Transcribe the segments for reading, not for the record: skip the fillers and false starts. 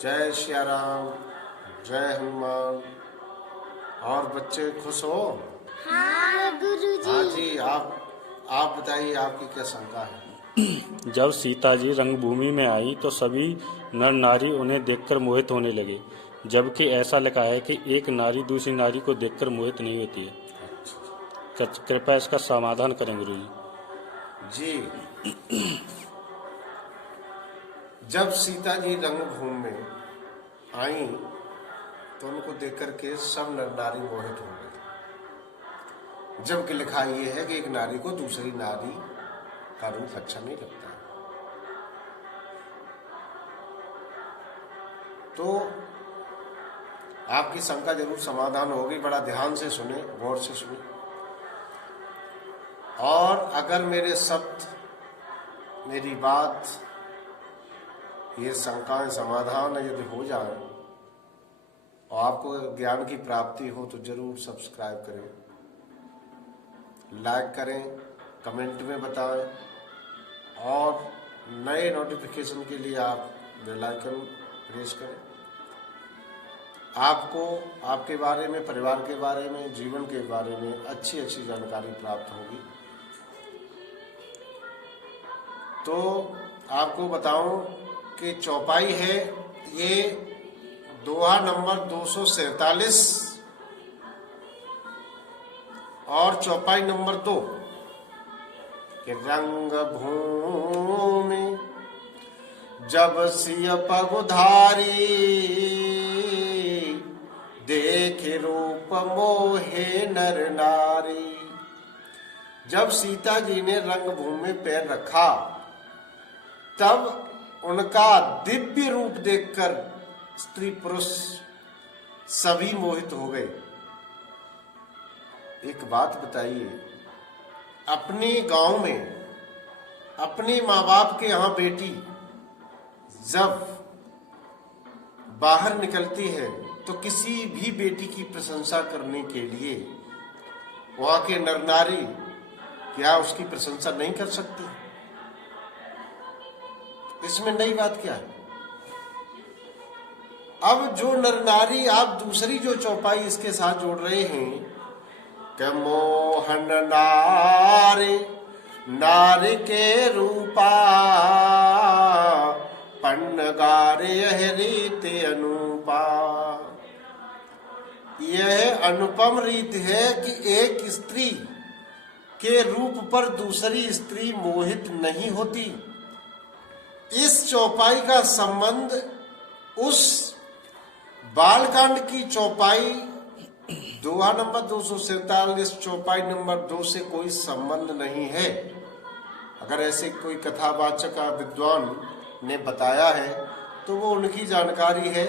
जय श्री राम, जय हनुमान। और बच्चे खुश हो? हाँ गुरुजी। हाँ जी, आप बताइए, आपकी क्या शंका है? जब सीता जी रंगभूमि में आई तो सभी नर नारी उन्हें देखकर मोहित होने लगे, जबकि ऐसा लिखा है कि एक नारी दूसरी नारी को देखकर मोहित नहीं होती है। कृपया इसका समाधान करें गुरुजी। जी, जब सीता जी रंगभूमि में आई तो उनको देख करके सब नर नारी मोहित हो गए, जबकि लिखा ये है कि एक नारी को दूसरी नारी का रूप अच्छा नहीं लगता। तो आपकी शंका जरूर समाधान होगी। बड़ा ध्यान से सुने, गौर से सुने, और अगर मेरे शब्द, मेरी बात, ये शंकाएं समाधान यदि हो जाए और आपको ज्ञान की प्राप्ति हो तो जरूर सब्सक्राइब करें, लाइक करें, कमेंट में बताएं, और नए नोटिफिकेशन के लिए आप बेल आइकन प्रेस करें। आपको आपके बारे में, परिवार के बारे में, जीवन के बारे में अच्छी अच्छी जानकारी प्राप्त होगी। तो आपको बताऊं कि चौपाई है ये दोहा नंबर 247 और चौपाई नंबर 2 कि रंग भूमि जब सिय पगुधारी, देखे रूप मोहे नर नारी। जब सीता जी ने रंगभूमि में पैर रखा तब उनका दिव्य रूप देखकर स्त्री पुरुष सभी मोहित हो गए। एक बात बताइए, अपने गांव में अपने माँ बाप के यहाँ बेटी जब बाहर निकलती है तो किसी भी बेटी की प्रशंसा करने के लिए वहां के नर नारी क्या उसकी प्रशंसा नहीं कर सकती? इसमें नई बात क्या है? अब जो नर नारी, आप दूसरी जो चौपाई इसके साथ जोड़ रहे हैं कि मोहन नारी नारी के रूपा, पन्न गारे यह रीत अनुपा। यह अनुपम रीत है कि एक स्त्री के रूप पर दूसरी स्त्री मोहित नहीं होती। इस चौपाई का संबंध उस बालकांड की चौपाई दोहा नंबर 247 चौपाई नंबर 2 से कोई संबंध नहीं है। अगर ऐसे कोई कथावाचक विद्वान ने बताया है तो वो उनकी जानकारी है,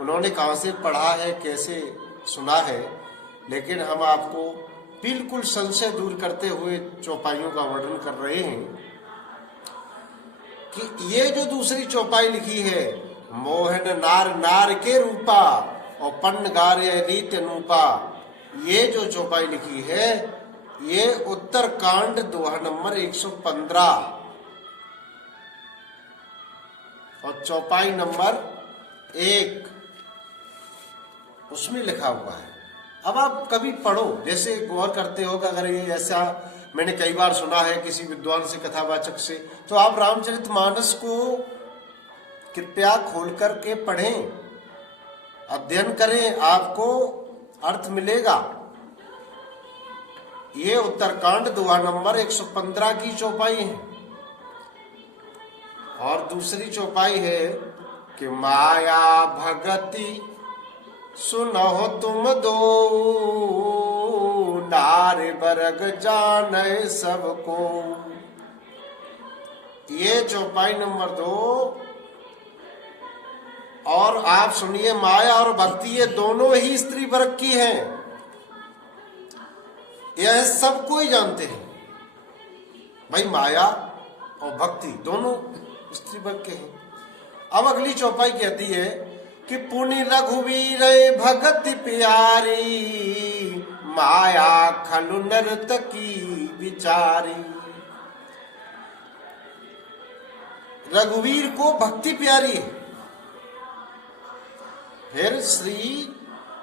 उन्होंने कहाँ से पढ़ा है, कैसे सुना है। लेकिन हम आपको बिल्कुल संशय दूर करते हुए चौपाइयों का वर्णन कर रहे हैं कि ये जो दूसरी चौपाई लिखी है, मोहन नार नार के रूपा और पन्न गारे रीत अनुपा, ये जो चौपाई लिखी है ये उत्तरकांड दोहा नंबर 115 और चौपाई नंबर 1 उसमें लिखा हुआ है। अब आप कभी पढ़ो, जैसे गौर करते हो कि अगर ये ऐसा मैंने कई बार सुना है किसी विद्वान से, कथावाचक से, तो आप रामचरितमानस को कृपया खोल करके पढ़ें, अध्ययन करें, आपको अर्थ मिलेगा। ये उत्तरकांड दोहा नंबर 115 की चौपाई है। और दूसरी चौपाई है कि माया भगति सुनहो तुम दो, नारी बरग जाने सबको। ये चौपाई नंबर 2। और आप सुनिए, माया और भक्ति ये दोनों ही स्त्री वर्ग की हैं, यह सब कोई जानते हैं भाई। माया और भक्ति दोनों स्त्री वर्ग के हैं। अब अगली चौपाई कहती है कि पुनि रघुवीर भगति प्यारी, माया खलु नर्तकी विचारी। रघुवीर को भक्ति प्यारी है फिर श्री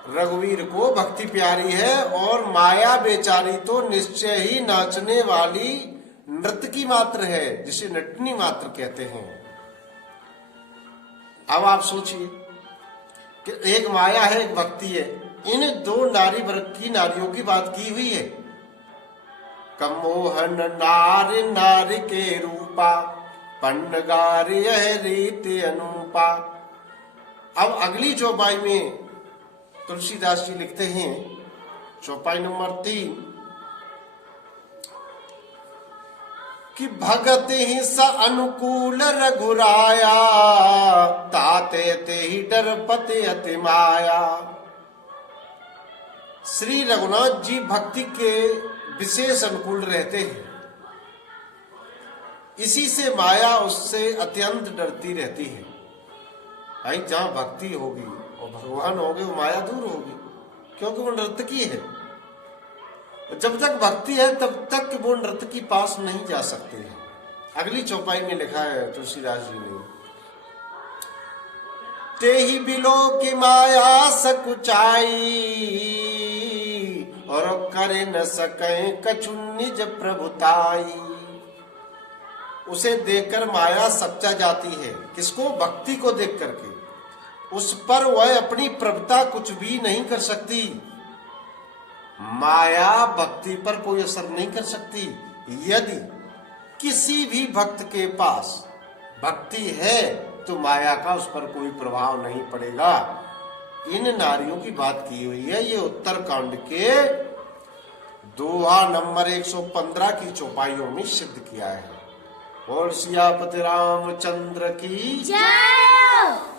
रघुवीर को भक्ति प्यारी है और माया बेचारी तो निश्चय ही नाचने वाली नर्तकी मात्र है, जिसे नटनी मात्र कहते हैं। अब आप सोचिए कि एक माया है, एक भक्ति है, इन दो नारी वर्ग की नारियों की बात की हुई है। कमोहन नार नारी के रूपा, पन्नगार यह रीति अनूपा। अब अगली चौपाई में तुलसीदास जी लिखते हैं, चौपाई नंबर 3, कि भगत ही स अनुकूल रघुराया, ताते ते ही डरपते अति माया। श्री रघुनाथ जी भक्ति के विशेष अनुकूल रहते हैं, इसी से माया उससे अत्यंत डरती रहती है। भाई जहां भक्ति होगी और भगवान होंगे, वो माया दूर होगी, क्योंकि वो नर्तकी है। जब तक भक्ति है तब तक वो नर्तकी पास नहीं जा सकते हैं। अगली चौपाई में लिखा है तुलसीदास जी ने, ते ही बिलो की माया सकुचाई, और करे न सके कछु निज प्रभुताई। उसे देखकर माया सच्चा जाती है। किसको? भक्ति को देख करके। उस पर वह अपनी प्रभुता कुछ भी नहीं कर सकती। माया भक्ति पर कोई असर नहीं कर सकती। यदि किसी भी भक्त के पास भक्ति है तो माया का उस पर कोई प्रभाव नहीं पड़ेगा। इन नारियों की बात की हुई है। ये उत्तरकांड के दोहा नंबर 115 की चौपाइयों में सिद्ध किया है। और सियापति रामचंद्र की जय।